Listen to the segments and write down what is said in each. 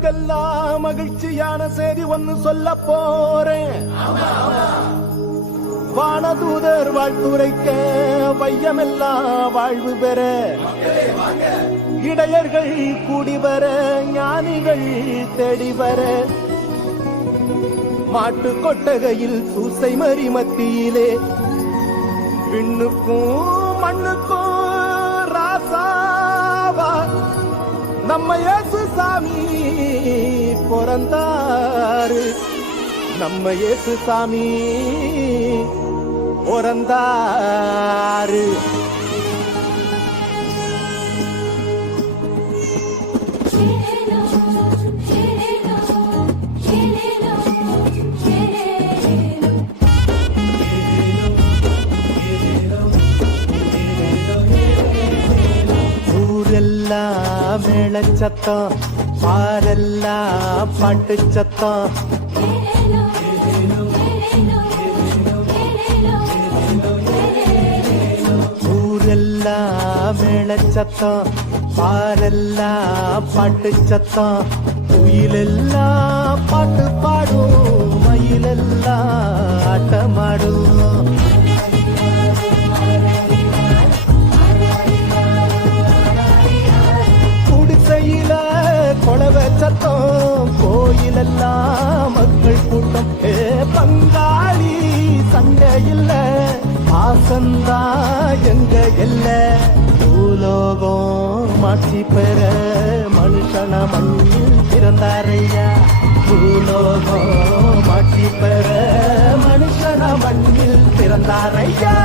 மக்களுக்கெல்லாம் மகிழ்ச்சியான செய்தி ஒன்னு சொல்ல போறேன். வானதூதர் வாழ்த்துரைக்க வையமெல்லாம் வாழ்வு பெற, இடையர்கள் கூடி வர, ஞானிகள் தேடி வர, மாட்டு கொட்டகையில் சூசை மறி மத்தியிலே விண்ணுக்கும் மண்ணுக்கும் ராசாவா நம்ம இயேசு சாமி பிறந்தாரு. நம்ம இயேசு சாமி பிறந்தாரு. ஊரெல்லாம் மேளச்சத்தம், பாரெல்லாம் பாட்டு சத்தம், ஊரெல்லாம் மேளச்சத்தம், பாரெல்லாம் பாட்டு சத்தம், குயிலெல்லாம் பாட்டு பாடும், மயிலெல்லாம் ஆட்டமாடும். குடிசையில கொலவ சத்தம், கோயிலெல்லாம் மக்கள் கூட்டம். பங்காளி சண்டை இல்ல, பாசந்தா எங்க எல்ல. பூலோகம் மாற்றி பெற மனுஷன மண்ணில் பிறந்தாரையா. பூலோகம் மாற்றி பெற மனுஷன மண்ணில் பிறந்தாரையா.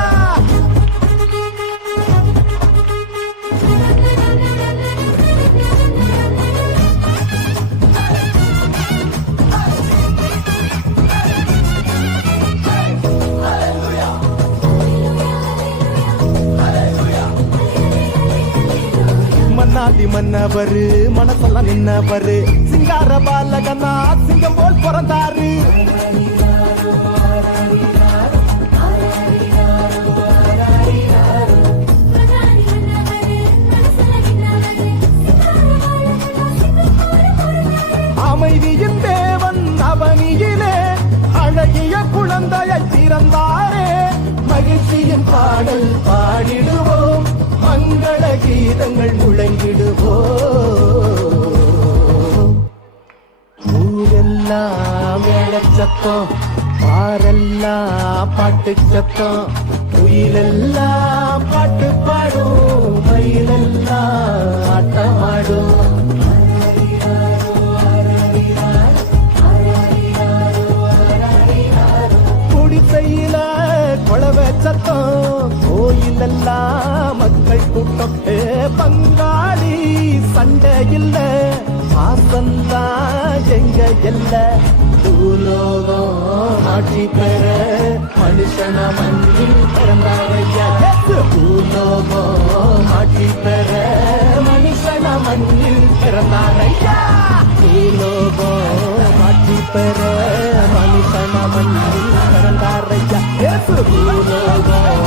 மன்னாதி மன்னவரு மனசெல்லாம் நின்னவரு, சிங்கார பாலகனா சிங்கம் போல் பிறந்தாரு. அமைதியின் தேவன் அவனியிலே அழகிய குழந்தையை பிறந்தாரே. மகிழ்ச்சியின் பாடல் பாடிடுவோம், மங்கள கீதங்கள் முழங்கிடுவோம். ஊரெல்லாம் மேளச்சத்தம், பாரெல்லாம் பாட்டு சத்தம், குயிலெல்லாம் பாட்டு பாடும், மயிலெல்லாம் ஆட்டமாடும். குடிசையில கொலவ சத்தம், கோயிலெல்லாம் மக்கள் கூட்டம். பங்காளி சண்டை இல்ல, பாசந்தா எங்க எல்ல. பூலோகம் ஆட்சி பெற மனுஷன மண்ணில் பிறந்தாரையா. பூலோகம் ஆட்சி பெற மனுஷன மண்ணில் பிறந்தாரையா. பூலோகம் ஆட்சி பெற மனுஷன மண்ணில் பிறந்தாரையா. பூலோகம்